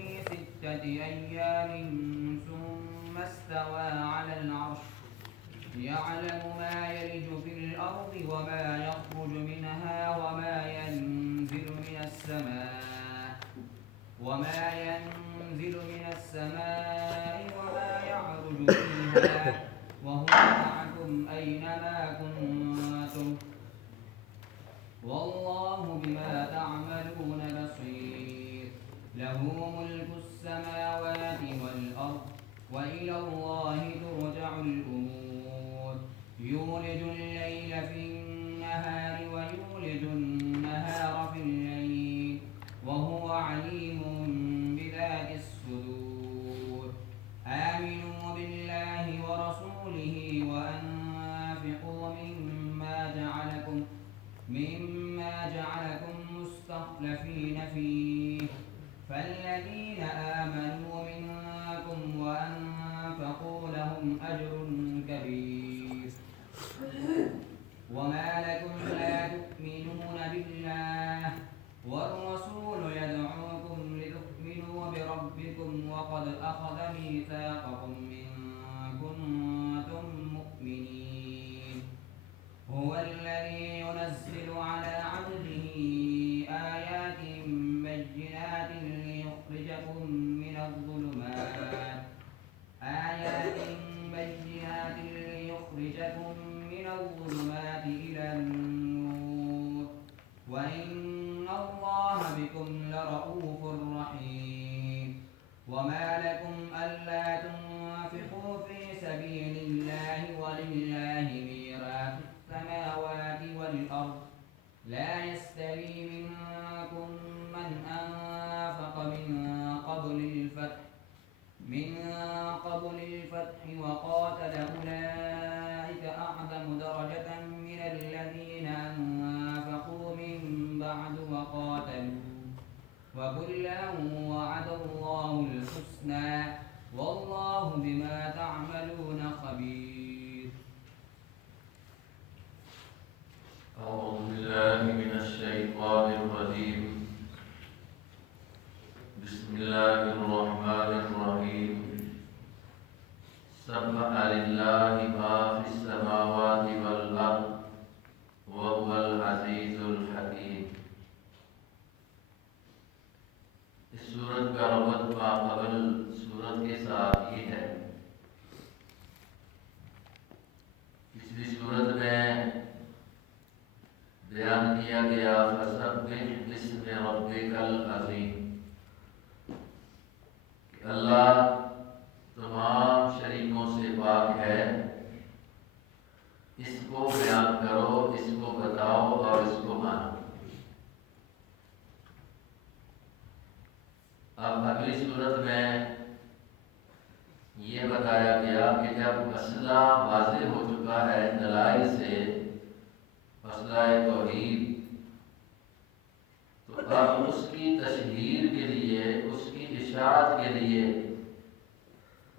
في 6 أيام ثم استوى على العرش يعلم ما يلج في الأرض وما يخرج منها وما ينزل من السماء وما يعرج فيها وهو معكم أينما كنتم والله بما تعملون بصير له ملك السماوات والأرض وإلى الله ترجع الأمور يولج الليل في النهار ويولج النهار في الليل وهو عليم بذات الصدور آمنوا بالله ورسوله وأنفقوا مما جعلكم مستخلفين فيه فالذين آمنوا منكم وأنفقوا لهم أجر كبير وما لكم لا تؤمنون بالله والرسول يدعوكم لتؤمنوا بربكم وقد أخذ ميثاقكم إن كنتم مؤمنين هو الذي ينزل على عبده آيات بينات ليخرجكم من الظلمات إلى النور وإن الله بكم لرؤوف رحيم وما لكم ألا تنفقوا في سبيل الله ولله ميراث السماوات والأرض لا يستوي منكم من أنفق من قبل الفتح وقاتل أولئك أعظم درجة من الذين أنفقوا من بعد وقاتلوا وكلا وعد الله الحسنى والله بما تعملون خبير أعوذ بالله من الشيطان الرجيم بسم الله الرحمن الرحيم سبح لله ما في السماوات والأرض وهو العزيز الحكيم. اس سورت کا ربط ماقبل سورت کے ساتھ ہی ہے. پچھلی سورت میں بیان کیا گیا فسبح باسم ربک العظیم کہ اللہ تمام شریکوں سے پاک ہے، اس کو بیان کرو، اس کو بتاؤ اور اس کو مانو. اب اگلی صورت میں یہ بتایا گیا کہ جب مسئلہ واضح ہو چکا ہے دلائل سے، مسئلہ توحید، تو اب اس کی تشہیر کے لیے، اس کی اشاعت کے لیے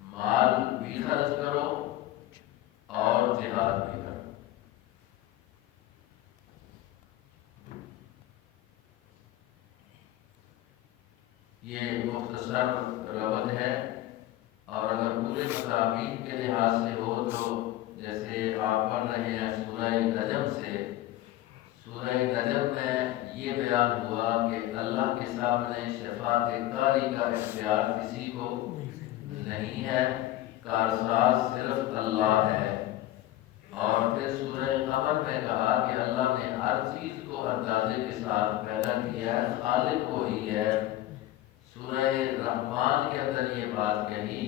مال بھی خرچ کرو اور جہاد بھی کرو. یہ مختصر ربط ہے، اور اگر پورے مضامین کے لحاظ سے ہو تو جیسے آپ پڑھ رہے ہیں سورہ نجم سے، سورہ نجم میں یہ بیان ہوا کہ اللہ کے سامنے شفاعت کاری کا اختیار کسی کو نہیں ہے، کارساز صرف اللہ ہے. اور پھر سورہ قمر میں کہا کہ اللہ نے ہر چیز کو اندازے کے ساتھ پیدا کیا ہے، خالق وہی ہے. سورہ رحمان کے اندر یہ بات کہی،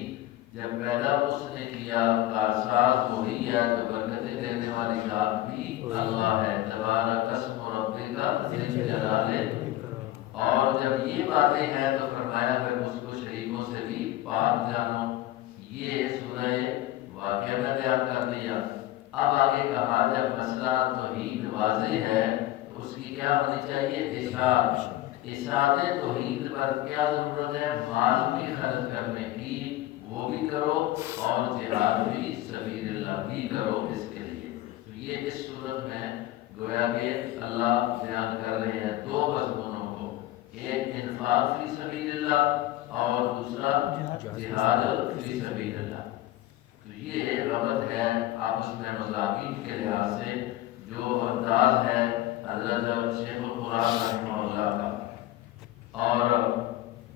جب پیدا اس نے کیا، کارساز وہی ہے، تو برکتیں دینے والی ذات بھی اللہ ہے. تبارک اسم ربک ذی الجلال. اور جب یہ باتیں ہیں تو فرمایا پھر اس کو شریکوں سے بھی پاک جانو. یہ سورہ واقعہ میں بیان کر دیا. اب آگے کہا جب مسئلہ توحید واضح ہے تو اس کی کیا ہونی چاہیے؟ اشاعت. اشاعت توحید پر کیا ضرورت ہے؟ مال بھی خرچ کرنے کی، وہ بھی کرو، اور جہاد بھی سبیل اللہ بھی کرو اس کے لیے. تو یہ اس صورت میں گویا کہ اللہ بیان کر رہے ہیں دو مضمونوں کو، ایک انفاق فی سبیل اللہ اور دوسرا جہاد فی سبیل اللہ۔ تو یہ ربط ہے آپس میں مضامین کے لحاظ سے، جو انداز ہے حضرت شیخ القرآن رحمہ اللہ کا۔ اور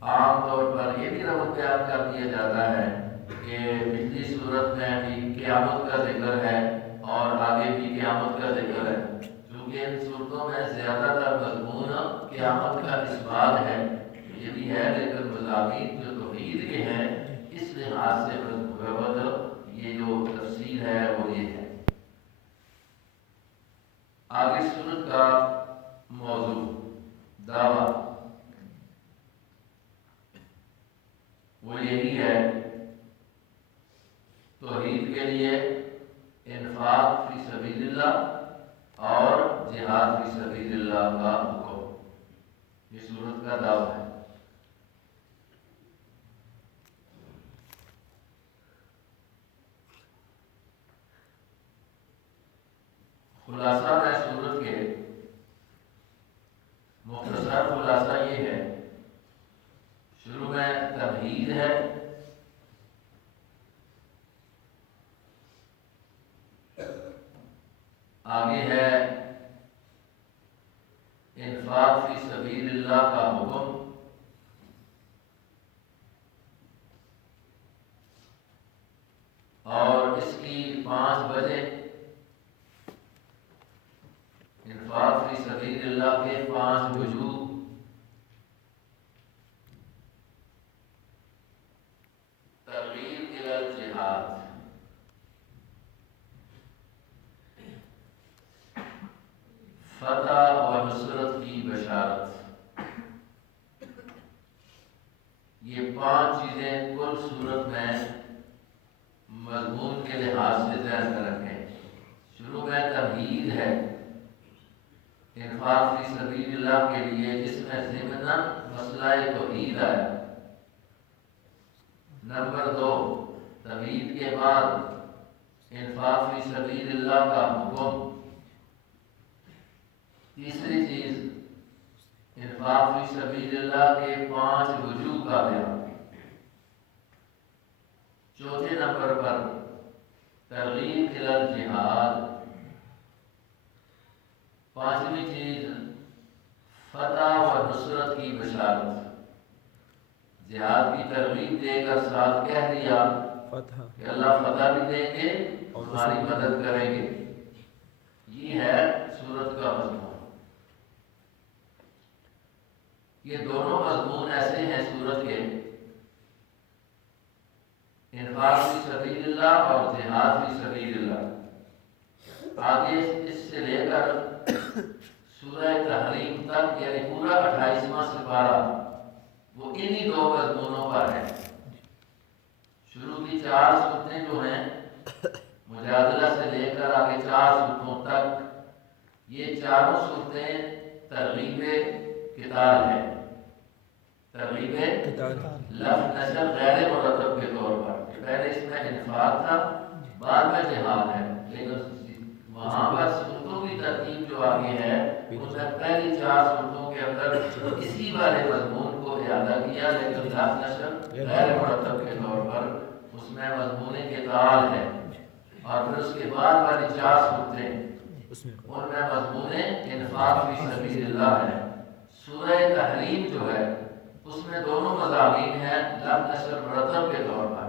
عام طور پر یہ بھی ربط بیان کر دیا جاتا ہے کہ پچھلی صورت میں بھی قیامت کا ذکر ہے اور آگے بھی قیامت کا ذکر ہے، کیونکہ ان صورتوں میں زیادہ تر مضمون قیامت کا اثبات ہے، یہ بھی ہے، لیکن مضامین جو توحید کے ہیں اس لحاظ سے ربط یہ جو تفسیر ہے وہ یہ ہے۔ آگے صورت کا موضوع دعویٰ وہ یہی ہے، توحید کے لیے انفاق فی سبیل اللہ اور جہاد فی سبیل اللہ کا حکم، یہ صورت کا دعویٰ ہے۔ خلاصہ میں صورت کے مختصر خلاصہ یہ ہے، شروع میں تمہید ہے، آگے ہے انفاق فی سبیل اللہ کا حکم، اور اس کی 5 وجہ، انفاق فی سبیل اللہ کے 5 وجوہ، ترغیب الی الجہاد، فتح و نصرت کی بشارت، یہ 5 چیزیں کل صورت میں مضمون کے لحاظ سے ذہن میں رکھیں۔ شروع میں تمہید ہے انفاق فی سبیل اللہ کے لیے، جس میں ضمناً مسئلہ توحید ہے۔ نمبر 2، تمہید کے بعد انفاق فی سبیل اللہ کا حکم۔ تیسری چیز، انفاق فی سبیل اللہ کے 5 وجوہ کا بیان۔ چوتھے نمبر پر ترغیب الی الجہاد۔ پانچویں چیز، فتح و نصرت کی بشارت، جہاد کی ترغیب دے کر ساتھ کہہ دیا کہ اللہ فتح بھی دیں گے، ہماری مدد کریں گے۔ یہ ہے سورت کا مضمون۔ یہ دونوں مضمون ایسے ہیں سورت کے، انفاق فی سبیل اللہ اور جہاد فی سبیل اللہ۔ آگے اس سے لے کر سورہ تحریم تک، یعنی پورا 28واں سپارہ وہ انہی 2 مضمونوں پر ہے۔ شروع کی 4 صورتیں جو ہیں مجادلہ سے لے کر آگے 4 صورتوں تک، یہ چاروں صورتیں ترغیب قتال ہیں، ترغیب لفظ نشر غیر مرتب کے طور پر۔ پہلے اس میں انفاق تھا، بعد میں جہاد ہے، لیکن وہاں پر صورتوں کی ترتیب جو آگے ہے اس میں پہلی 4 صورتوں کے اندر اسی والے مضمون کو اعادہ کیا، لیکن لفظ نشر غیر مرتب کے طور پر اس میں مضمون قتال ہے۔ اور پھر اس کے بعد والی 4 صورتیں ان میں مضمون انفاق فی سبیل اللہ ہے۔ سورہ تحریم جو ہے اس میں دونوں مضامین ہیں لفظ نشر مرتب کے طور پر،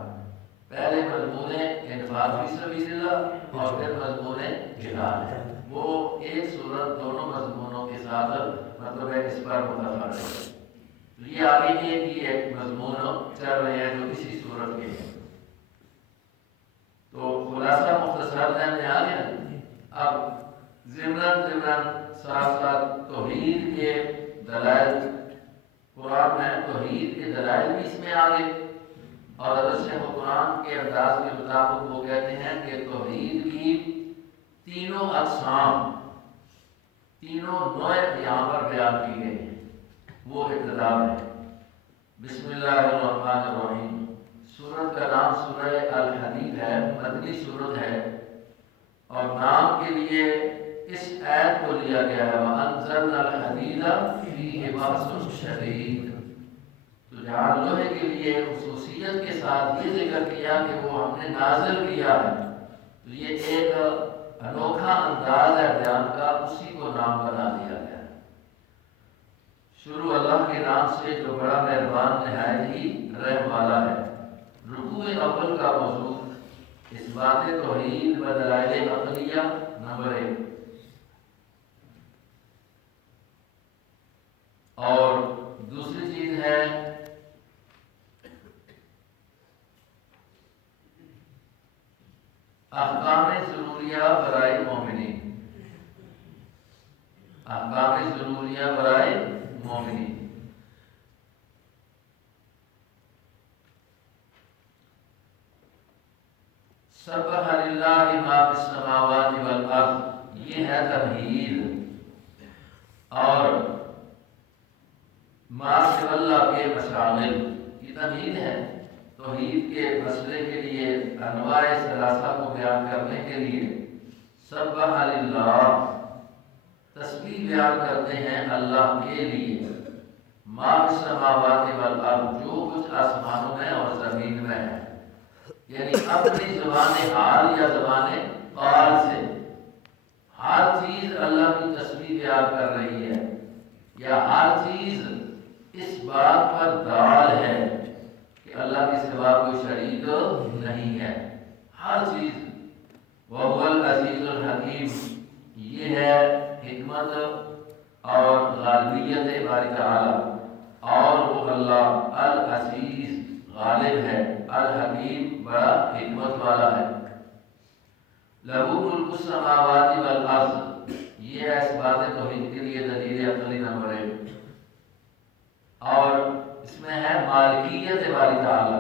پہلے مضمون انفاق فی سبیل اللہ اور پھر مضمون جہاد ہے۔ وہ ایک صورت دونوں مضمونوں کے ساتھ مطلب ہے اس پر متفق ہے۔ یہ آگے کے بھی ایک مضمون چل رہے ہیں جو اسی صورت کے ہیں۔ تو خلاصہ مختصر ذہن میں آ گیا۔ اب ضمن ساتھ ساتھ توحید کے دلائل، قرآن میں توحید کے دلائل بھی اس میں آ گئے، اور حضرت شیخ قرآن کے انداز کے مطابق وہ کہتے ہیں کہ توحید کی تینوں اقسام، تینوں نوع یہاں پر بیان کی گئی ہیں۔ وہ ابتدا ہے بسم اللہ الرحمن الرحیم۔ سورت کا نام سورہ الحدید ہے، مدنی سورت ہے، اور نام کے لیے اس آیت کو لیا گیا ہے وَأَنزَلْنَا الْحَدِيدَ فِيهِ بَأْسٌ شَدِيدٌ۔ تو تو جہاں لوہے کے لیے خصوصیت کے ساتھ یہ ذکر کیا کہ وہ ہم نے نازل کیا ہے، تو یہ ایک انوکھا انداز ہے بیان کا، اسی کو نام بنا دیا گیا۔ شروع اللہ کے نام سے جو بڑا مہربان نہایت ہی رحم والا ہے۔ رکوع اول کا موضوع اس بات توحید و دلائل عقلیہ نمبر 1، اور دوسری چیز ہے احکام ضروریہ برائے مومنین، احکام ضروریہ برائے مومنین۔ سبح للہ ما فی السماوات والارض، یہ ہے تمہید، اور ما سے اللہ کے مشاغل، یہ تمہید ہے توحید کے مسئلے کے لیے، انواع ثلاثہ کو بیان کرنے کے لیے۔ سبح للہ، تسبیح بیان کرتے ہیں اللہ کے لیے، ما فی السماوات والارض، جو کچھ آسمانوں میں اور زمین میں ہے، یعنی اپنی زبان حال یا زبان قال سے ہر چیز اللہ کی تسبیح بیان کر رہی ہے، یا ہر چیز اس بات پر دال ہے کہ اللہ کے سوا کوئی شریک نہیں ہے، ہر چیز۔ وَهُوَ الْعَزِيزُ الْحَكِيمُ، یہ ہے حکمت اور غالبیت باری تعالی، اور وہ اللہ العزیز غالب ہے، الحکیم بڑا حکمت والا ہے۔ لَهُ مُلْكُ السَّمَاوَاتِ وَالْأَرْضِ، یہ ہے اس بات توحید کے لیے دلیل عقلی نمبر 1، اور اس میں ہے مالکیت باری تعالی،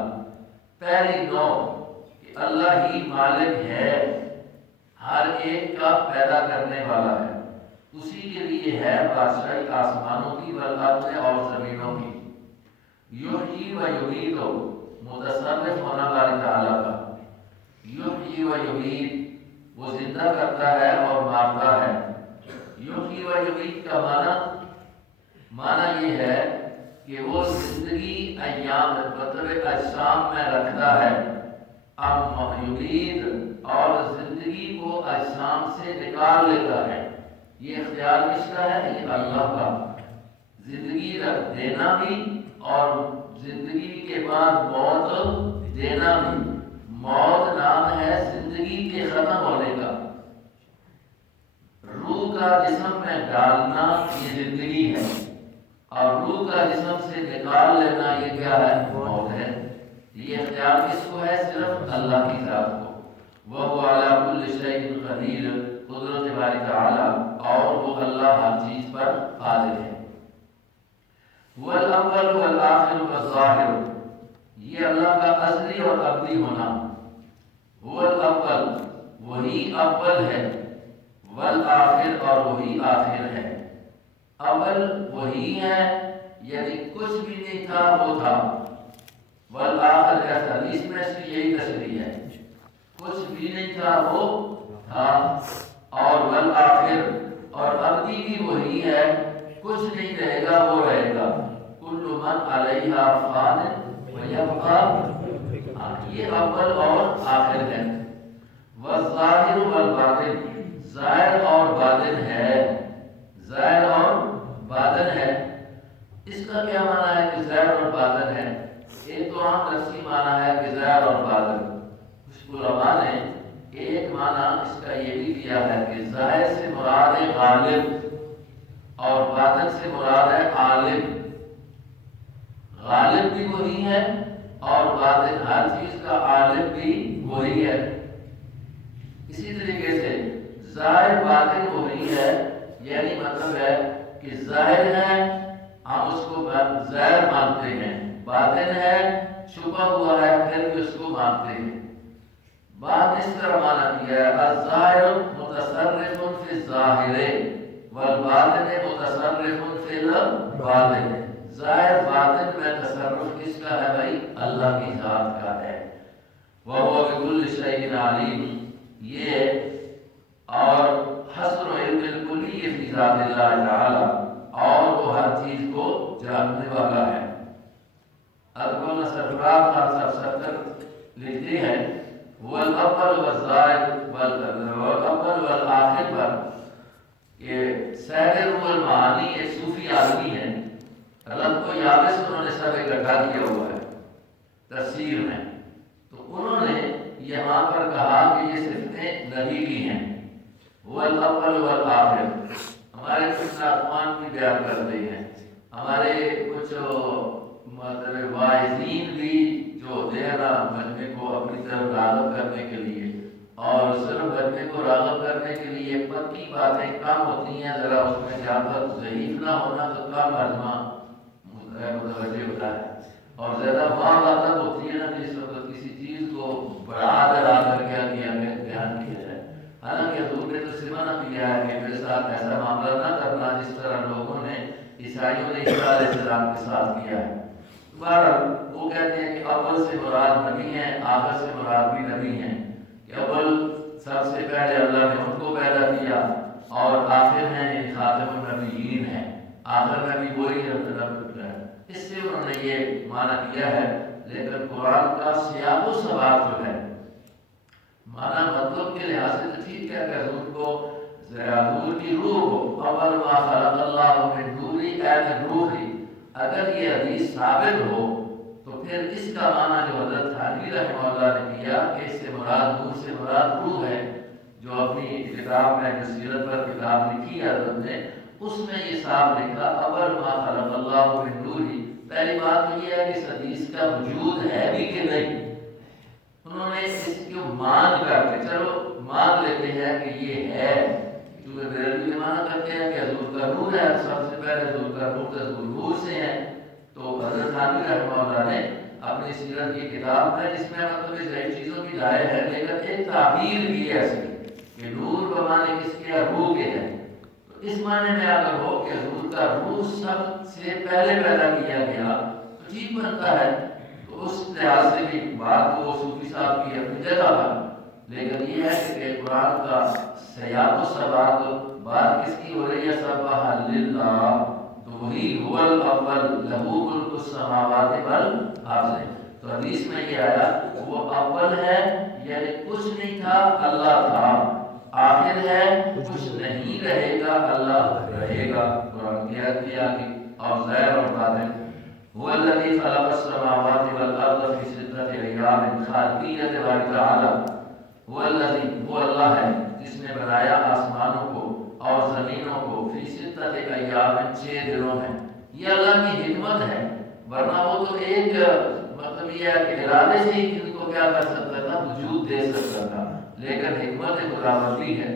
پہلی نو کہ اللہ ہی مالک ہے، ہر ایک کا پیدا کرنے والا ہے، اسی کے لیے ہے بادشاہی آسمانوں کی والارض اور زمینوں کی۔ یحیی و یمیت، متصرف ہونا باری تعالیٰ کا، یحیی و یمیت، وہ زندہ کرتا ہے اور مارتا ہے۔ یحیی و یمیت کا معنی یہ ہے کہ وہ زندگی ایام مطلب اجسام میں رکھتا ہے، اب یمید اور زندگی کو اجسام سے نکال لیتا ہے، یہ اختیار کس کا ہے؟ یہ اللہ کا، زندگی رکھ دینا بھی اور زندگی کے بعد موت دینا بھی۔ موت نام ہے زندگی کے ختم ہونے کا، روح کا جسم میں ڈالنا یہ زندگی ہے، اور روح کا جسم سے نکال لینا یہ کیا ہے؟ موت ہے۔ یہ اختیار کس کو ہے؟ صرف اللہ کی ذات کو۔ وَهُوَ عَلَى كُلِّ شَيْءٍ قَدِيرٌ، قدرت باری تعالی، اور وہ اللہ ہر چیز پر قادر ہے۔ هُوَ الْأَوَّلُ وَالْآخِرُ وَالظَّاهِرُ، یہ اللہ کا ازلی اور ابدی ہونا۔ هُوَ الْأَوَّلُ، وہی اول ہے، والآخر، اور وہی آخر ہے۔ اول وہی ہے، یعنی کچھ بھی نہیں تھا وہ تھا، والآخر ہے، حدیث میں اس کی یہی تشریح ہے، کچھ بھی نہیں تھا وہ تھا، اور والآخر، اور ابدی بھی وہی ہے، کچھ نہیں رہے گا وہ رہے گا۔ کل من علیہا فان ویبقیٰ، یہ اول اور آخر ہے۔ والظاہر والباطن، ظاہر اور باطن ہے، ظاہر اور باطن ہے۔ اس کا کیا معنی ہے کہ ظاہر اور باطن ہے؟ ایک تو عام لفظی معنی ہے کہ ظاہر اور باطن، کچھ علماء نے ایک معنی اس کا یہ بھی کیا ہے کہ ظاہر سے مراد ہے غالب، اور باطن سے مراد ہے عالم۔ غالب بھی وہی ہے اور باطن، ہر چیز کا عالم بھی وہی ہے۔ اسی طریقے سے ظاہر باطن وہی ہے، یعنی مطلب ہے کہ ظاہر ہے ہم اس کو ظاہر مانتے ہیں، باطن ہے چھپا ہوا ہے پھر بھی اس کو مانتے ہیں۔ بات اس طرح معنی کیا ہے، الظاہر متصرف فی الظاہر والباطن متصرف فی الباطن، ظاہر باطن میں تصرف کس کا ہے بھائی؟ اللہ کی ذات کا ہے۔ وَهُوَ بِكُلِّ شَيْءٍ عَلِيمٌ، یہ اور حصر علم الکلی فی ذات اللہ تعالی، اور وہ ہر چیز کو جاننے والا ہے۔ وہ الاول والظاہر والاول والآخر پر یہ سیر روح المعانی ایک صوفی آدمی ہے، رب کو یابس انہوں نے سب اکٹھا کیا ہوا ہے تفسیر میں، تو انہوں نے یہاں پر کہا کہ یہ صفتیں نبی کی ہیں، وہ الاول والآخر۔ ہمارے کچھ ناخوان بھی بیان کرتے ہیں، ہمارے کچھ مطلب واعظین بھی جو ہوتے ہیں نا مجمع کو اپنی طرف راغب کرنے کے لیے، اور صرف مجمع کو راغب کرنے کے لیے پکی باتیں کم ہوتی ہیں، ذرا اس میں زیادہ ضعیف نہ ہونا تو کم مجمع متوجہ ہوتا ہے، اور زیادہ وہاں باتیں ہوتی ہے نا جس وقت کسی چیز کو بڑھا چڑھا کر کے بیان کیا جائے۔ حالانکہ حضور نے تو سمجھا کیا ہے کہ میرے ساتھ ایسا معاملہ نہ کرنا جس طرح لوگوں نے عیسائیوں نے عیسیٰ علیہ السلام کے ساتھ کیا ہے۔ بہرحال وہ کہتے ہیں کہ اول سے مراد نبی ہیں، آخر سے مراد بھی نبی ہیں، کہ اول سب سے پہلے اللہ نے ان کو پیدا کیا، اور آخر میں خاتم النبیین ہے، آخر میں بھی وہی رب ہے۔ اس سے انہوں نے یہ معنی کیا ہے، لیکن قرآن کا سیاق و سباق جو ہے معنی مطلب کے لحاظ سے تو ٹھیک ہے کہ حضور کو حضور کی روح کو اول ما خلق اللہ من نوری من روحی، اگر یہ حدیث ثابت ہو تو پھر اس کا معنی جو حضرت تھانوی رحمہ اللہ نے کیا کہ اس سے مراد نور سے مراد روح ہے، جو اپنی کتاب میں جو سیرت پر کتاب لکھی ہے حضرت نے، اس میں یہ صاف لکھا اول ما خلق اللہ من نوری۔ پہلی بات تو یہ ہے کہ اس حدیث کا وجود ہے بھی کہ نہیں، انہوں نے اس کو مان کر کے چلو مان لیتے ہیں کہ یہ ہے، کیونکہ بریلوی مانا کرتے ہیں کہ حضور کا نور ہے، سب سے پہلے حضور کا نور حضور نور سے ہے۔ تو حضرت تھانوی رحمہ اللہ نے اپنی سیرت کی کتاب میں جس میں مطلب ضعیف چیزوں کی رائے ہے، لیکن ایک تعبیر کی ایسی کہ نور بمانے کس کے روح کے ہے، تو اس معنی میں اگر ہو کہ حضور کا روح سب سے پہلے پیدا کیا گیا تو ٹھیک بنتا ہے، تو اس لحاظ سے بھی بات وہ صوفی صاحب کی اپنی جگہ پر، لیکن یہ ہے کہ قرآن کا سیاق و سباق بات کس کی ہو رہی ہے، سبح للہ، تو وہی هو الاول لہ ملک السماوات والارض۔ تو حدیث میں یہ آیا وہ اول ہے، یعنی کچھ نہیں تھا اللہ تھا، آخر ہے کچھ نہیں رہے گا اللہ رہے گا، قرآن کی آیت کی آگے، اور ظاہر اور باطن هو الذي خلق السماوات والارض في ستة ايام خالقیت باری تعالی، هو الذي وہ اللہ ہے جس نے بنایا آسمانوں کو اور زمینوں کو فی ستۃ ایام 6 دنوں میں، یہ اللہ کی حکمت ہے، ورنہ وہ تو ایک مطلب یہ ہے کہ ارادے سے ہی ان کو کیا کر سکتا تھا، وجود دے سکتا تھا، لیکن حکمت خداوندی ہے۔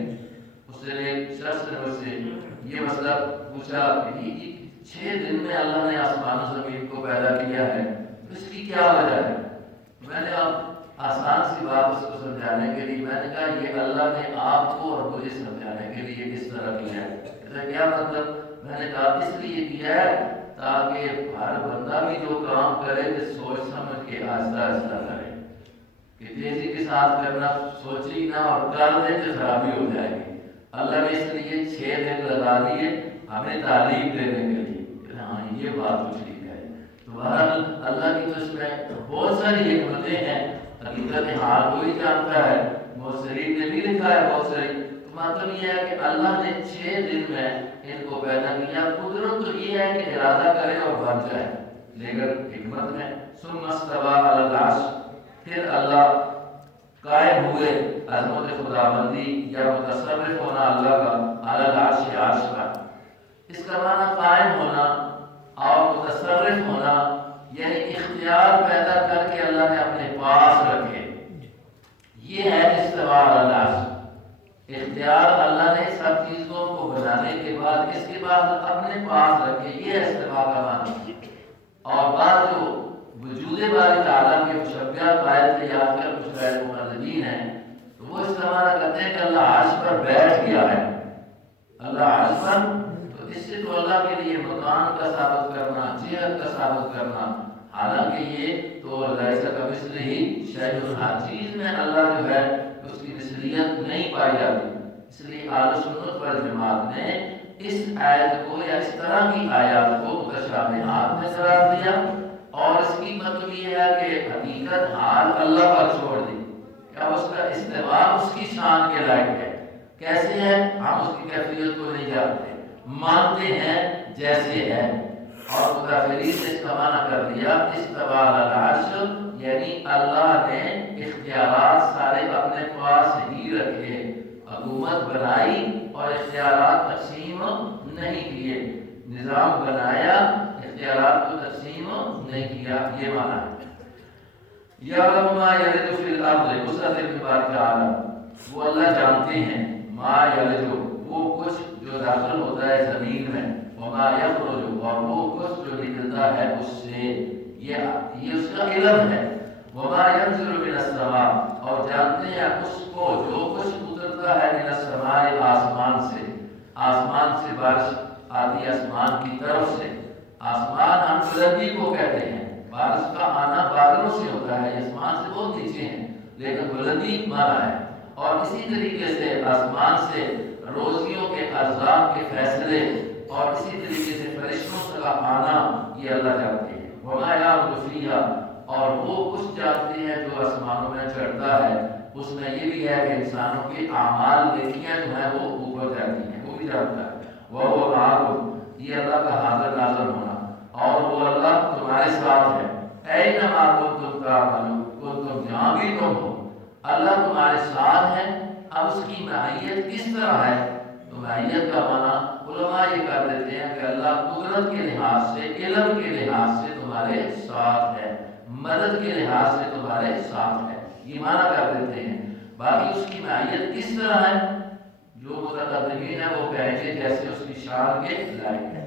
اس نے ایک شخص نے اس سے یہ مسئلہ پوچھا کہ 6 دن میں اللہ نے آسمان و زمین کو پیدا کیا ہے، اس کی کیا وجہ ہے؟ میں نے اب آسان سی بات اس کو سمجھانے کے لیے میں نے کہا یہ اللہ نے آپ کو اور مجھے سمجھانے کے لیے کس طرح کیا ہے، اس کا کیا مطلب؟ میں نے کہا اس لیے کیا ہے تاکہ ہر بندہ بھی جو کام کرے تو سوچ سمجھ کے آہستہ آہستہ کرے، کہ تیزی کے ساتھ کرنا سوچی نہ اور کر دے تو خرابی ہو جائے گی۔ اللہ نے اس لیے 6 دن لگا دیے ہمیں تعلیم دینے کے لیے، ہاں یہ بات تو ٹھیک ہے۔ تو بہرحال اللہ کی تو اس میں بہت ساری حکمتیں ہیں، حقیقت حال وہی جانتا ہے، مفسرین نے بھی لکھا ہے بہت ساری، تو مطلب یہ ہے کہ اللہ نے 6 دن میں ان کو پیدا کیا، قدرت تو یہ ہے کہ ارادہ کرے اور بن جائے، لیکن حکمت میں ثم استوى علی العرش، پھر اللہ قائم ہوئے عظمت خداوندی یا متصرف ہونا اللہ کا علی العرش عرش پر۔ اس کا معنی قائم ہونا اور متصرف ہونا، یعنی اختیار پیدا کر کے اللہ نے اپنے پاس رکھے، یہ ہے استوا علی العرش۔ اختیار اللہ نے سب چیزوں کو بنانے کے بعد اس کے بعد اپنے پاس رکھے، یہ استوا کا معنی۔ اور بعد جو وجود باری تعالیٰ کے مشبہ قائد کے یاد کر کچھ غیر مقلدین ہیں تو وہ اس کا معنی کرتے ہیں کہ اللہ عرش پر بیٹھ گیا ہے، اللہ عرش پر، تو اس سے تو اللہ کے لیے مکان کا ثابت کرنا، جہت کا ثابت کرنا، حالانکہ یہ تو لیس کمثلہ شیء، ہر چیز میں اللہ جو ہے اس کی مثلیت نہیں پائی جاتی، اس لیے اہل سنت والجماعت نے اس آیت کو یا اس طرح کی آیات کو متشابہات میں قرار دیا، اور اس کی مطلب یہ ہے کہ حقیقت حال اللہ پر چھوڑ دی، کہ اب اس کا استحباب اس کی شان کے لائق ہے. کیسے ہے ہم اس کی کیفیت کو نہیں جانتے، مانتے ہیں جیسے ہے. اور متاثرین نے اس کا معنی کر دیا استوى علی العرش، یعنی اللہ نے اختیارات سارے اپنے پاس ہی رکھے، حکومت بنائی اور اختیارات تقسیم نہیں کیے، نظام بنایا اختیارات کو تقسیم نہیں کیا، یہ معنی ہے. یعلم ما یلج فی الارض، مصرف بات تعالی، وہ اللہ جانتے ہیں ما یلج، وہ کچھ جو داخل ہوتا ہے زمین میں، وما یخرج، اور وہ کچھ جو نکلتا ہے اس سے، یہ اس کا علم ہے. وما ينزل من السماء، اور جانتے ہیں اس کو جو کچھ اترتا ہے من السماء، آسمان سے، آسمان سے بارش آتی آسمان کی طرف سے. آسمان ہم بلندی کو کہتے ہیں، بارش کا آنا بادلوں سے ہوتا ہے، آسمان سے بہت نیچے ہیں لیکن بلندی مانا ہے. اور اسی طریقے سے آسمان سے روزیوں کے ارزاق کے فیصلے اور اسی طریقے سے فرشتوں کا آنا، یہ اللہ جانتے ہیں. وما يعرج فيها، اور وہ کچھ جانتے ہیں جو آسمانوں میں چڑھتا ہے، اس میں یہ بھی ہے کہ انسانوں کے اعمال نیکیاں جو ہیں وہ اوپر جاتی ہیں، وہ بھی جانتا ہے. وہ معکم، یہ اللہ کا حاضر ناظر ہونا، اور وہ اللہ تمہارے ساتھ ہے. اینما کنتم تعملون، کنتم جہاں بھی تم ہو اللہ تمہارے ساتھ ہے. اب اس کی معیت کس طرح ہے؟ تو معیت کا معنی علماء یہ کر دیتے ہیں کہ اللہ قدرت کے لحاظ سے، علم کے لحاظ سے تمہارے ساتھ ہے، مدد کے لحاظ سے تمہارے ساتھ ہے، یہ معنی کر دیتے ہیں. باقی اس کی معیت کس طرح ہے جو متقدمین ہیں وہ کہیں گے جیسے اس کی شان کے لائق ہے.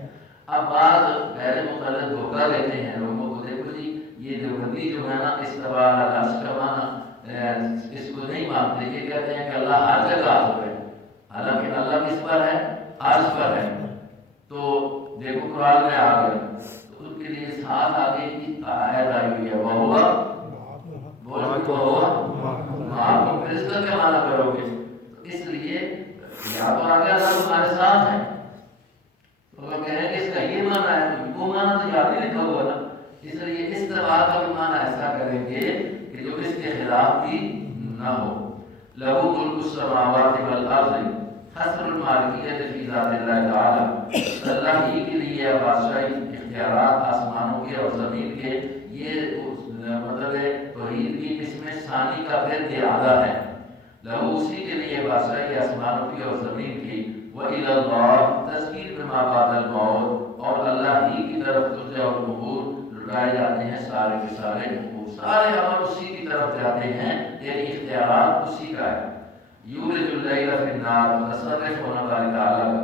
اب بعض غیر مقلد دھوکہ دیتے ہیں لوگوں کو، دیکھو جی یہ دیوبندی جو ہے نا استوى علی العرش کا معنی اس کو نہیں مانتے، یہ کہتے ہیں کہ اللہ ہر جگہ ہے، حالانکہ اللہ کس پر ہے؟ عرش پر ہے. تو دیکھو قرآن میں آ گیا، تو ان کے لیے ساتھ آگے کی آیت آئی ہوئی ہے، وہ معکم، پھر اس کا کیا معنی کرو گے؟ اس لیے یا تو آگے اللہ تمہارے ساتھ ہے، تو وہ کہیں گے اس کا یہ معنی ہے، تو وہ معنی تو یاد ہی لکھا ہوا نا. اس لیے اس طرح کا بھی معنی ایسا کریں گے کہ جو اس کے خلاف بھی نہ ہو. لہو ملک السماوات والارض، حصر المالکیت فی ذات اللہ تعالی، اللہ ہی کے لیے بادشاہی اختیارات آسمانوں کے اور زمین کے. یہ مطلب ہے توحید کی اس میں ثانی کا پھر ارادہ ہے. لہو اسی کے لیے بادشاہی آسمانوں کی اور زمین کی. وإلی اللہ، تذکیر بما بعد الموت، اور اللہ ہی کی طرف ترجع الامور، لٹائے جاتے ہیں سارے کے سارے امور، سارے عمل اسی کی طرف جاتے ہیں، یعنی اختیارات اسی کا ہے. یولج اللیل فی النہار، متصرف ہونا اللہ تعالیٰ کا،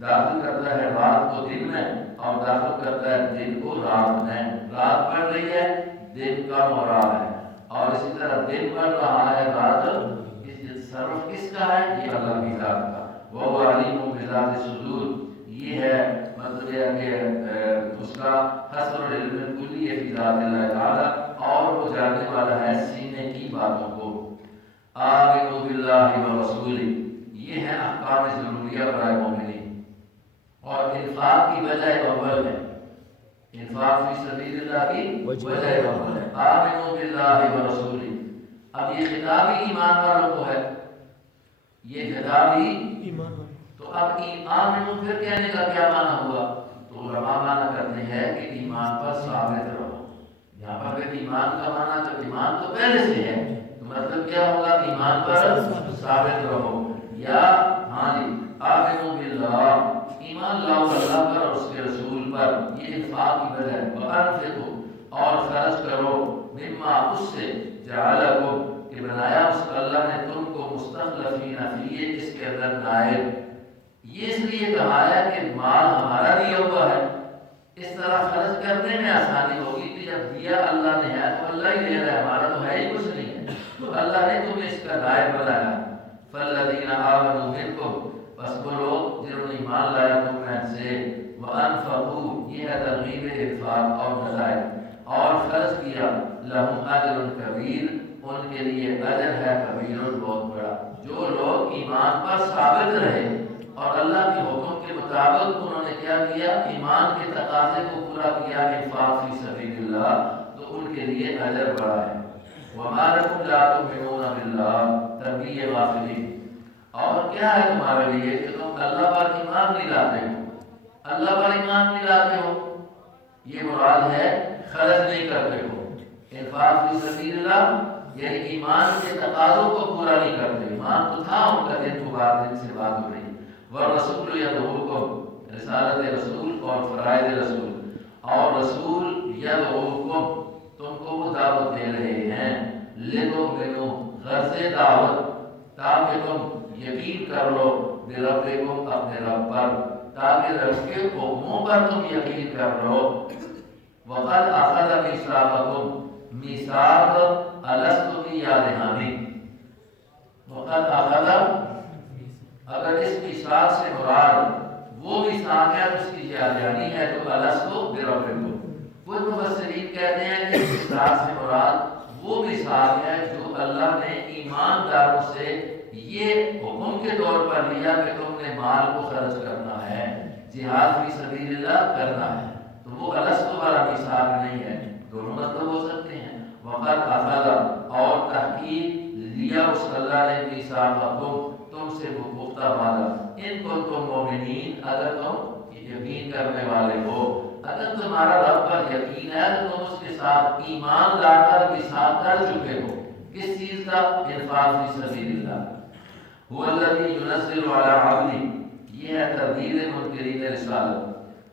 داخل کرتا ہے رات کو دن میں اور داخل کرتا ہے دن کو رات میں. رات بڑھ رہی ہے، دن کم ہو رہا ہے، اور اسی طرح دن بڑھ رہا ہے، رات تصرف کس کا ہے؟ یہ اللہ کی ذات کا. وہ علیم بذات الصدور، یہ ہے مطلب یہ کہ اس کا حصر العلم الکلی فی ذات اللہ تعالی، اور وہ جاننے والا ہے سینے کی باتوں کو. آمنوا باللہ ورسولہ، یہ ہے احکام ضروریہ برائے مومنین. اور انفاق کی وجہ اول ہے، انفاق فی سبیل اللہ کی وجہ اول ہے. آمنوا باللہ ورسولہ، اب یہ خطاب ہی ایمان والوں کو ہے، یہ خطاب ہی ایمان. تو اب آمنوا پھر کہنے کا کیا معنی ہوا؟ تو علماء معنی کرتے ہیں کہ ایمان پر ثابت رہو. یہاں پر کہ ایمان کا معنی تو ایمان تو پہلے سے ہے، تو مطلب کیا ہوگا؟ ایمان پر ثابت رہو. یا ہاں جی، آمنوا باللہ، ایمان لاؤ اللہ پر اور اس کے رسول پر، یہ انفاق کی وجہ ہے. وانفقوا، اور خرچ کرو، مما، اس سے، جعلکم، کہ بنایا اس اللہ نے تم کو مستخلفین فیہ، اس کے اندر نائب. یہ اس لیے کہا ہے کہ مال ہمارا دیا ہوا ہے، اس طرح خرچ کرنے میں آسانی ہوگی کہ جب دیا اللہ نے ہے تو اللہ ہی دے رہا ہے، ہمارا تو ہے ہی کچھ نہیں ہے، تو اللہ نے تمہیں اس کا نائب بنایا. فالذین آمنوا منکم، بس وہ لوگ جنہوں نے ایمان لایا تم میں سے، وانفقوا، یہ ہے ترغیب انفاق اور نظائر، اور خرچ کیا، لہم اجر کبیر، ان کے لیے اجر ہے کبیر، بہت بڑا. جو لوگ ایمان پر ثابت رہے اور اللہ کے حکم کے مطابق انہوں نے کیا کیا؟ ایمان کے تقاضے کو پورا کیا، انفاق فی سبیل اللہ، تو ان کے لیے اجر بڑا ہے. وما لکم لا تؤمنون باللہ تنبیہ غافلین، اور کیا ہے تمہارے لیے کہ تم اللہ پر ایمان نہیں لاتے ہو، اللہ پر ایمان نہیں لاتے ہو، یہ مراد ہے خرچ نہیں کرتے ہو، انفاق فی سبیل اللہ یعنی ایمان کے تقاضوں کو پورا نہیں کرتے، ایمان تو تھا ان کا، دن تو بعد دن سے بات ہو رہی، والرسول یدعوکم، رسالت رسول اور فرائض رسول، اور رسول یدعوکم تم کو وہ دعوت دے رہے ہیں، لتؤمنوا غرض دعوت تاکہ تم یقین کر لو بربکم اپنے رب پر، تاکہ رب کے حکموں پر تم یقین کر لو، وقد اخذ میثاقکم، میثاق الستو کی یاد دہانی، وقد اخذ، اگر اس میثاق سے مراد وہ میثاق ہے اس کی یاد دہانی ہے تو الستو بربکم، کچھ مفسرین کہتے ہیں کہ اس میثاق سے مراد وہ میثاق ہے جو اللہ نے ایمانداروں سے یہ حکم کے طور پر لیا کہ تم نے مال کو خرچ کرنا ہے، جہاد فی سبیل اللہ کرنا ہے، تو وہ الستو والا میثاق نہیں ہے، دونوں مطلب ہو سکتے ہیں، وقد اخذ، اور تحقیق لیا اس اللہ نے میثاقکم تم سے وہ پختہ وعدہ، ان کنتم مومنین اگر تم یقین کرنے والے ہو، اگر تمہارا رب پر یقین ہے تو تم اس کے ساتھ ایمان لا کر میثاق کر چکے ہو، کس چیز کا؟ انفاق فی سبیل اللہ، هو الذی ينزل على عبده، یہ ہے تردید منکرین رسالت،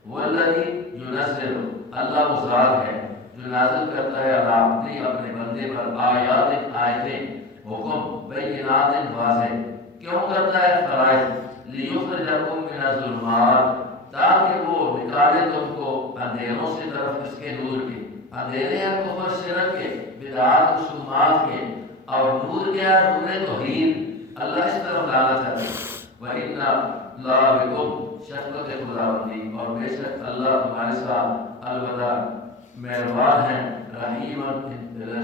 هو الذی ينزل، اللہ وہ ذات ہے جو نازل کرتا ہے علی عبده اپنے بندے پر، آیات آیتیں، حکم بینات واضح، کیوں کرتا ہے؟ فرائض، لیخرجکم من الظلمات، تاکہ وہ نکالے تم کو اندھیروں سے طرف اس کے نور کے، اندھیرے ہیں کفر شرک کے، بدعات رسومات کے، اور نور کیا ہے؟ نور توحید، اللہ اس طرف لانا چاہتا ہے، وَإِنَّ اللَّهَ بِكُمْ، شفقت خداوندی، اور بے شک اللہ تمہارے ساتھ البتہ مہربان ہیں، رحیم،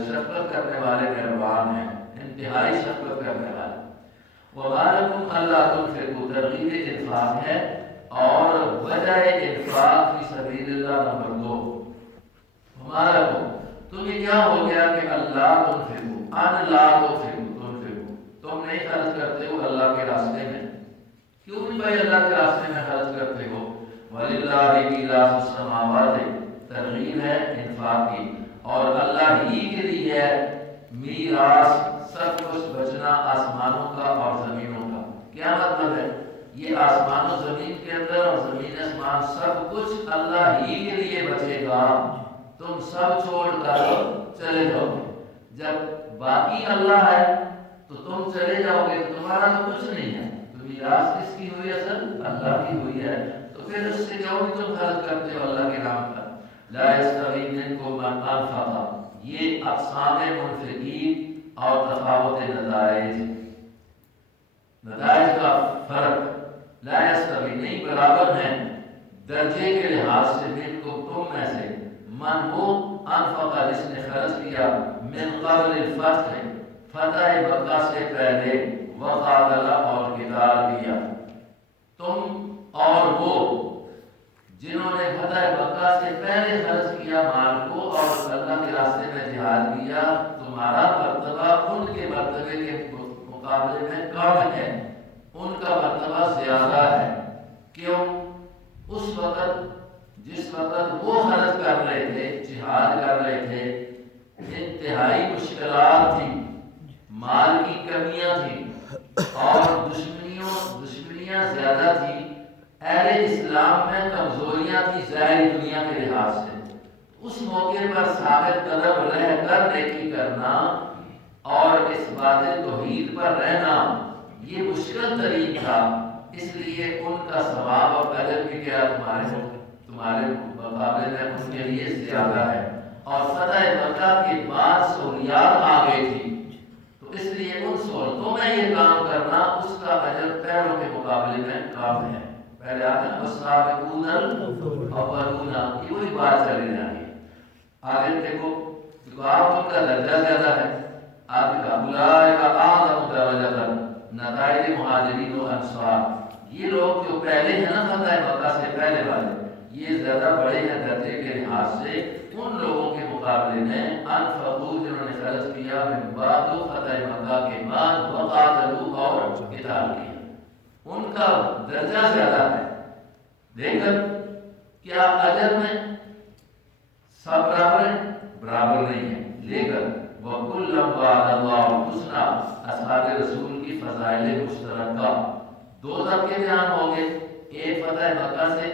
شفقت کرنے والے مہربان ہیں، انتہائی شفقت کرنے والے، وَمَا لَكُمْ أَلَّا تُنْفِقُوا، ترغیب انفاق ہے، اور وجہ انفاق فی سبیل اللہ نمبر 2، ہمارا کو تمہیں کیا ہو گیا کہ اللہ تنفقوا، ان لا تنفقوا، تم نہیں خرچ کرتے ہو اللہ کے راستے میں، کیوں نہیں بھائی اللہ کے راستے میں خرچ کرتے ہو؟ وَلِلَّهِ مِيرَاثُ السَّمَاوَاتِ، ترغیب ہے انفاق کی، اور اللہ ہی کے لیے ہے میراث، سب کچھ بچنا آسمانوں کا اور زمینوں کا، کیا مطلب ہے؟ یہ آسمان و زمین کے اندر اور زمین آسمان سب کچھ اللہ ہی کے لیے بچے گا، تم سب چھوڑ کر چلے جاؤ گے، جب باقی اللہ ہے تو تم چلے جاؤ گے تو تمہارا تو کچھ نہیں ہے، تو میراث کس کی ہوئی؟ اصل اللہ کی ہوئی ہے، تو پھر اس سے کیوں نہیں تم خرچ کرتے ہو اللہ کے نام پر؟ لا یستوی منکم من انفق، یہ اقسام منفقین اور تفاوت نتائج کا فرق، لا یستوی نہیں برابر ہیں درجے کے لحاظ سے، منکم تم میں سے، من وہ انفق جس نے خرچ کیا، من قبل الفتح فتح مکہ سے پہلے، وقاتل اور قتال کیا، تم اور وہ جنہوں نے فتح مکہ سے پہلے خرچ کیا مال کو اور اللہ کے راستے میں جہاد کیا، تمہارا مرتبہ ان کے مرتبے کے مقابلے میں کم ہے، ان کا مرتبہ زیادہ ہے، کیوں؟ اس وقت جس وقت وہ خرچ کر رہے تھے، جہاد کر رہے تھے، انتہائی مشکلات تھی، مال کی کمیاں تھیں اور دشمنیاں زیادہ تھی، اہل اسلام میں کمزوریاں تھی ظاہری دنیا کے لحاظ سے، اس موقع پر ثابت قدم رہ کر نیکی کرنا اور اس بات توحید پر رہنا یہ مشکل ترین تھا، اس لیے ان کا ثواب اور اجر بھی کیا تمہارے مقابلے میں ان کے لیے زیادہ ہے، اور فتح مکہ کے بعد سہولیات آ گئی تھی، تو اس لیے ان سہولتوں میں یہ کام کرنا اس کا اجر پہلوں کے مقابلے میں کم ہے۔ پہلے آتے ہیں والسابقون الاولون، یہ وہی بات چلی جا رہی ہے۔ آگے دیکھو آپ ان کا درجہ زیادہ ہے، آپ کا اولئک اعظم درجۃ، نتائج مہاجرین و انصار، یہ لوگ جو پہلے ہیں نا فتح مکہ سے پہلے والے، یہ زیادہ بڑے ہیں درجے کے لحاظ سے ان لوگوں کے مقابلے میں انفقوا جنہوں نے خرچ کیا من بعد فتح مکہ کے بعد وقاتلوا اور قتال کیا، ان کا درجہ زیادہ ہے، لیکن کیا اجر میں سب برابر ہیں؟ برابر نہیں ہے، لیکن وَكُلًّا وَعَدَ اللَّهُ الْحُسْنَىٰ اصحاب رسول کی فضائل مشترکہ دو طبقے بیان ہو گئے، ایک فتح مکہ سے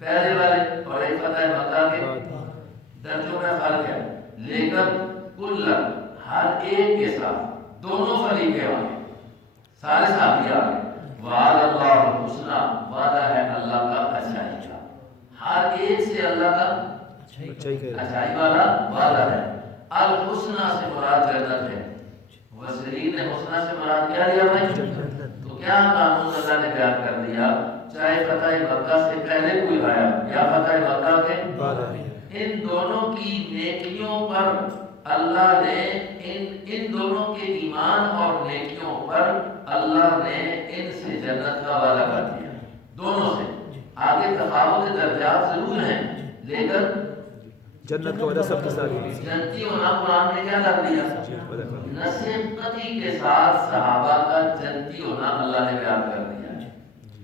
پہلے والے اور ایک فتح مکہ کے درجوں میں فرق ہے، لیکن کُلًّا ہر ایک کے ساتھ دونوں فریقیں آگے سارے ساتھی آگے، وعد اللہ الحسنیٰ وعدہ ہے اللہ کا اچھائی کا، ہر ایک سے اللہ کا اچھائی والا وعدہ ہے۔ الحسنیٰ سے مراد جنت ہے، مفسرین نے حسنیٰ سے مراد کیا لیا بھائی؟ تو کیا قانون اللہ نے بیان کر دیا، چاہے فتح مکہ سے پہلے کوئی آیا یا فتح مکہ کے بعد، ان دونوں کی نیکیوں پر اللہ نے ان دونوں کے ایمان اور نیکیوں پر اللہ نے ان سے جنت کا وعدہ کر دیا، دونوں سے۔ آگے تفاوت درجات ضرور ہیں، لیکن جنت کا وعدہ سب کے ساتھ ہے۔ جنتی ہونا قرآن نے کیا کر دیا؟ نصیب قطعی کے ساتھ صحابہ کا جنتی ہونا اللہ نے بیان کر دیا۔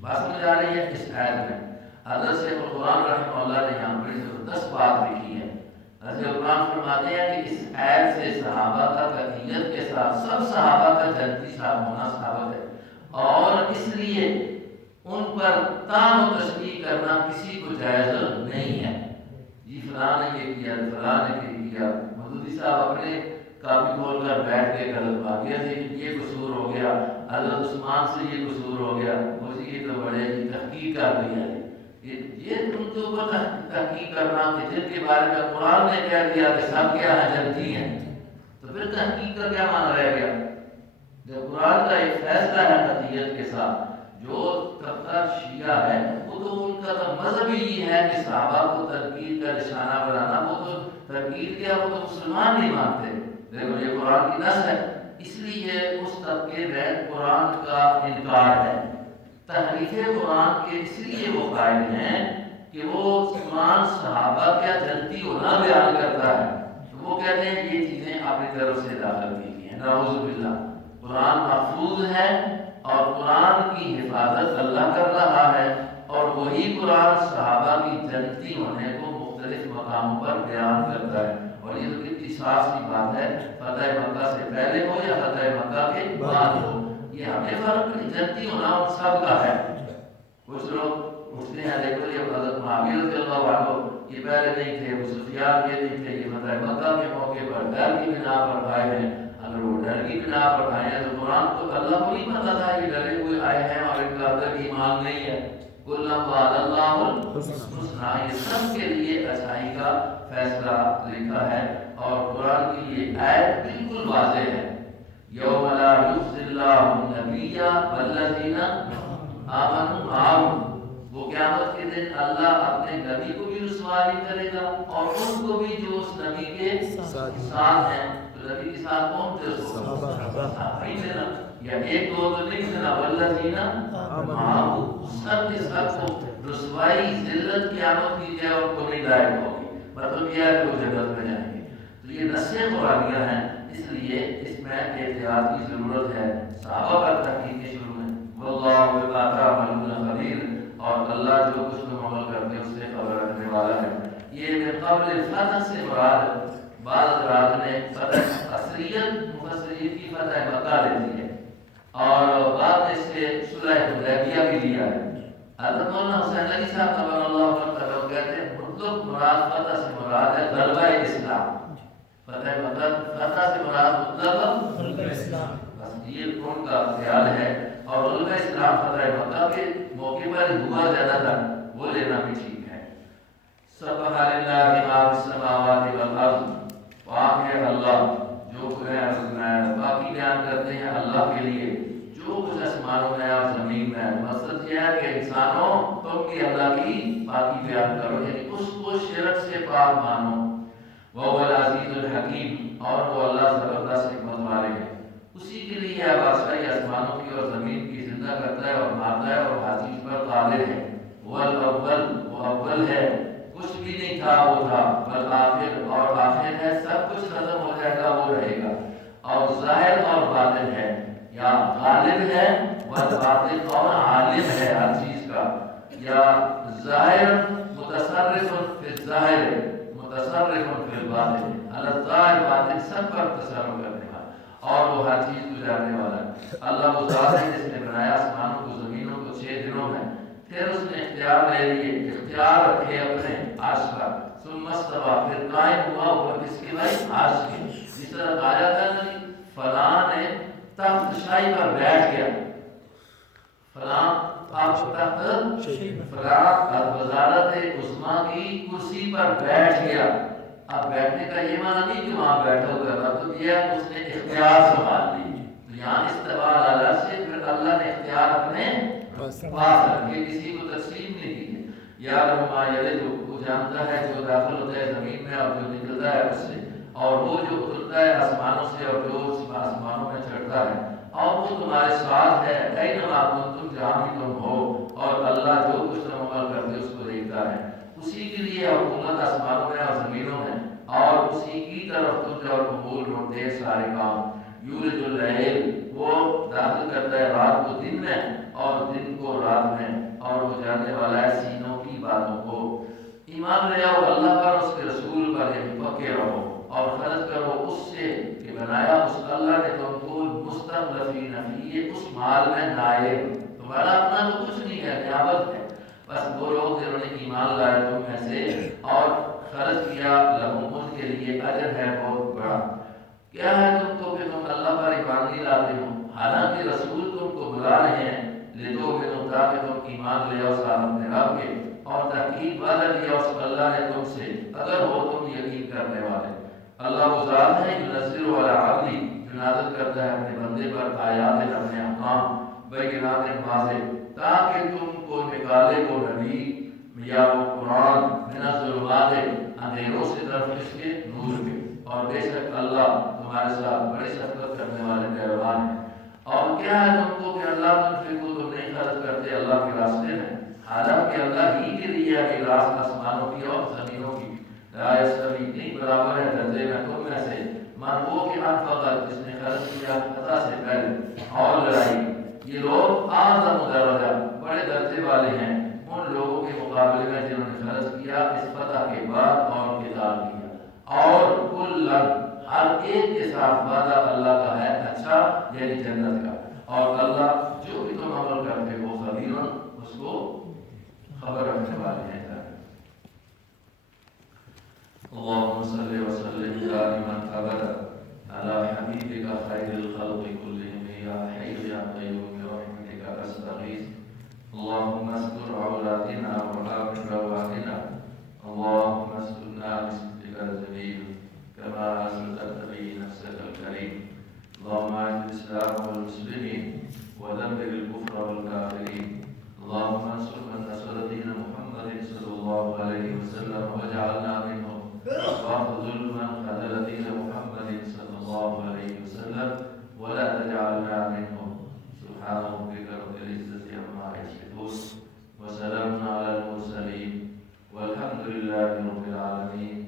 بات سمجھ آ رہی ہے؟ اس آیت میں حضرت شیخ القرآن رحمہ اللہ نے یہاں بڑی زبردست بات لکھی ہے۔ حضرت القرآن فرماتے ہیں کہ اس آیت سے صحابہ کا قطعیت کے ساتھ سب صحابہ کا جنتی صاحب ہونا ثابت ہے، اور اس لیے ان پر تام و تشبیہ کرنا کسی کو جائز نہیں ہے۔ جی فلاں نے یہ کیا، فلاں نے یہ کیا، مودودی صاحب اپنے کاپی کھول کر بیٹھ کے غلط آ گیا تھے کہ یہ قصور ہو گیا، حضرت عثمان سے یہ قصور ہو گیا، مجھے یہ تو بڑے تحقیق کر دی ہے، یہ تم کے اوپر تحقیق کرنا کہ جن کے بارے میں قرآن نے کہہ دیا کہ سب کیا ہے جنتی ہیں، تو پھر تحقیق کا کیا معنی رہ گیا؟ جب قرآن کا ایک فیصلہ ہے قطعیت کے ساتھ، جو طبقہ شیعہ ہے وہ تو ان کا تو مذہب ہی یہ ہے کہ صحابہ کو تنقید کا نشانہ بنانا، وہ تو تنقید کیا، وہ تو مسلمان نہیں مانتے، لیکن یہ قرآن کی نص ہے، اس لیے اس طبقے میں قرآن کا انکار ہے، تحریف قرآن کے اس لیے وہ قائل ہیں کہ وہ قرآن صحابہ کا جنتی ہونا بیان کرتا ہے، تو وہ کہتے ہیں یہ چیزیں اپنی طرف سے داخل کی گئی ہیں، نعوذ باللہ۔ قرآن محفوظ ہے اور قرآن کی حفاظت اللہ کر رہا ہے، اور وہی قرآن صحابہ کی جنتی ہونے کو مختلف مقاموں پر بیان کرتا ہے، اور یہ تو کتنی صاف سی بات ہے، فتح مکہ سے پہلے ہو یا فتح مکہ کے بعد ہو، یہ ہمیں فرق نہیں، جنتی ہونا ان سب کا ہے۔ کچھ لوگ اٹھتے ہیں، دیکھو یہ حضرت معاویہ رضی اللہ عنہ یہ پہلے نہیں تھے، ابو سفیان یہ نہیں تھے، یہ فتح مکہ کے موقع پر ڈر کی بنا پر آئے ہیں، اگر وہ ڈر کی بنا پر آئے ہیں تو قرآن کو اللہ کو نہیں پتا تھا یہ ڈرے ہوئے آئے ہیں اور ان کا اندر ایمان نہیں ہے۔ کُلًّا وَعَدَ اللَّهُ الْحُسْنَىٰ، یہ سب کے لیے اچھائی کا فیصلہ لکھا ہے، اور قرآن کی یہ آیت بالکل واضح ہے، یوم لا یخزی اللہ النبی والذین آمنوا معہ، وہ قیامت کے دن اللہ اپنے نبی کو بھی رسوا نہیں کرے گا اور ان کو بھی جو اس نبی کے ساتھ ہیں، تو نبی کے ساتھ کون تھے؟ صحابہ ہی تھے نا، یا ایک دو تو نہیں تھے نا، والذین معہ، سب کے سب کو رسوائی ذلت قیامت کی جائے اور کو نہیں دائر ہوگی، مطلب یہ ہے کہ وہ جنت میں جائیں گے۔ تو یہ نصیں قرآنیہ ہیں، اس لیے اس میں احتیاط کی ضرورت ہے، صحابہ پر تحقیق کے شروع میں واللہ بما تعملون خبیر، اور اللہ جو کچھ تم عمل کرتے اس سے خبر رکھنے والا ہے۔ یہ من قبل فتح سے مراد بعض حضرات نے فتح اصلیت مفسرین کی فتح مکہ لیتی ہے، اور بعد میں سے صلح حدیبیہ بھی لیا ہے۔ حضرت مولانا حسین علی صاحب نور اللہ عنہ کہتے ہیں مطلق مراد فتح سے مراد ہے غلبہ اسلام، فتح مکہ فتح سے مراد مطلق غلبہ اسلام، بس یہ ان کا خیال ہے، اور غلبہ اسلام فتح مکہ کے موقع پر ہوا زیادہ تھا، وہ لینا بھی ٹھیک ہے۔ سبح للہ ما فی السماوات والارض، پاک ہے اللہ جو کچھ ہے، باقی بیان کرتے ہیں اللہ کے لیے جو کچھ آسمانوں میں اور زمین میں۔ مقصد یہ ہے کہ انسانوں تم بھی اللہ کی پاکی بیان کرو، یعنی اس کو شرک سے پاک مانو۔ وہ العزیز الحکیم، اور وہ اللہ زبردست حکمت والے ہیں، اسی کے لیے ہے بادشاہی آسمانوں کی اور زمین کی، زندہ کرتا ہے اور مارتا ہے اور ہر چیز پر قادر ہے۔ وہ الاول، وہ اول ہے، کچھ بھی نہیں تھا وہ تھا، والآخر اور آخر ہے، سب کچھ ختم ہو جائے گا وہ رہے گا، اور ظاہر اور باطن ہے، یا غالب ہے والباطن اور عالم ہے ہر چیز کا، یا ظاہر متصرف فی الظاہر متصرف فی الباطن، اللہ ظاہر باطن سب پر تصرف کرنے والا اور وہ ہر چیز کو جاننے والا ہے۔ اللہ وہ ذات ہے جس نے بنایا آسمانوں کو زمینوں کو 6 دنوں میں، پھر اس نے اختیار لے لیے، اختیار رکھے اپنے عرش پر، ثم استوى، پھر قائم ہوا اوپر کس کے بھائی؟ عرش کے۔ جس طرح آیا تھا نا فلاں نے تخت شاہی پر بیٹھ گیا، فلاں اب تخت فلاں وزارت عظمیٰ کی کرسی پر بیٹھ گیا۔ اب بیٹھنے کا یہ معنی نہیں کہ وہاں بیٹھا ہوا تھا، تو یہ ہے اس نے اختیار سنبھال لی، تو یہاں استوى علی العرش سے پھر اللہ نے اختیار اپنے پاس رکھے، کسی کو تقسیم نہیں کی ہے۔ یا ما یلج، وہ جانتا ہے جو داخل ہوتا ہے زمین میں اور جو نکلتا ہے اس سے، اور وہ جو اترتا ہے آسمانوں سے اور جو آسمانوں میں چڑھتا ہے، اور وہ تمہارے ساتھ ہے، اینما کنتم، جہاں بھی تم ہو، اور اللہ جو کچھ تم عمل کرتے اس کو دیکھتا ہے۔ اسی کے لیے حکومت آسمانوں میں اور زمینوں میں، اور اسی کی طرف تم جو قبول ہوتے ہیں سارے کام۔ یولج اللیل، وہ داخل کرتا ہے رات کو دن میں اور دن کو رات میں، اور وہ جاننے والا ہے سینوں کی باتوں کو۔ ایمان لے آؤ اللہ پر، اس کے رسول پر، یعنی پکے رہو اور خرچ کرو اس سے کہ بنایا اس اللہ نے تم کو مستخلفین فیہ، اس مال میں نائب، تمہارا اپنا تو کچھ نہیں ہے، نیابت ہے، بس وہ لوگ جنہوں نے ایمان لائے تم میں سے اور خرچ کیا، لہم ان کے لیے اجر ہے بہت بڑا۔ کیا ہے تم کو کہ تم اللہ پر ایمان نہیں لاتے ہو، حالانکہ رسول تم کو بلا رہے ہیں، لتؤمنوا، تاکہ تم ایمان لے آؤ ساتھ اپنے رب کے، اور تحقیق وعدہ لیا اس اللہ نے تم سے، اگر ہو تم یقین کرنے والے۔ اللہ وہ ذات ہے ینزل علی عبدہ، جو نازل کرتا ہے اپنے بندے پر آیات، اپنے احکام، بینات واضح، تاکہ تم کو نکالے وہ نبی یا وہ قرآن من الظلمات، اندھیروں سے طرف اس کے نور کے، اور بے شک اللہ تمہارے ساتھ بڑے شفقت کرنے والے مہربان ہیں۔ اور کیا ہے تم کو کہ اللہ تنفقو، تم نہیں خرچ کرتے اللہ کے راستے میں، حالانکہ اللہ ہی کے لیے ہے میراث آسمانوں کی اور زمینوں کی۔ لا یستوی، نہیں برابر ہے درجے میں تم میں سے، من وہ کہ انفق، جس نے خرچ کیا خطا سے پہلے اور لڑائی، یہ لوگ اعظم درجہ، بڑے درجے والے ہیں ان لوگوں کے مقابلے میں جنہوں نے خرچ کیا اس فتح کے بعد اور قتال کیا، اور کلن، ہر ایک کے ساتھ وعدہ اللہ کا ہے اچھا، یعنی جنت کا، اور اللہ جو بھی تم عمل کرتے ہو خبیر، اس کو خبر رکھنے والے ہیں۔ اللهم صل وسلم دائما ابدا على حبيبك خير الخلق كلهم، يا حي يا قيوم برحمتك استغيث، اللهم استر عوراتنا وآمن رواتنا، اللهم استرنا بسترك الجميل كما سترت به نفسك الكريم، اللهم اعز الاسلام والمسلمين ودمر الكفر والكافرين، اللهم انصر من نصر دين محمد صلى الله عليه وسلم واجعلنا منهم، واخذل من خذل دين محمد صلى الله عليه وسلم ولا تجعلنا منهم، سبحان ربك رب العزة عما يصفون وسلام على المرسلين والحمد لله رب العالمين۔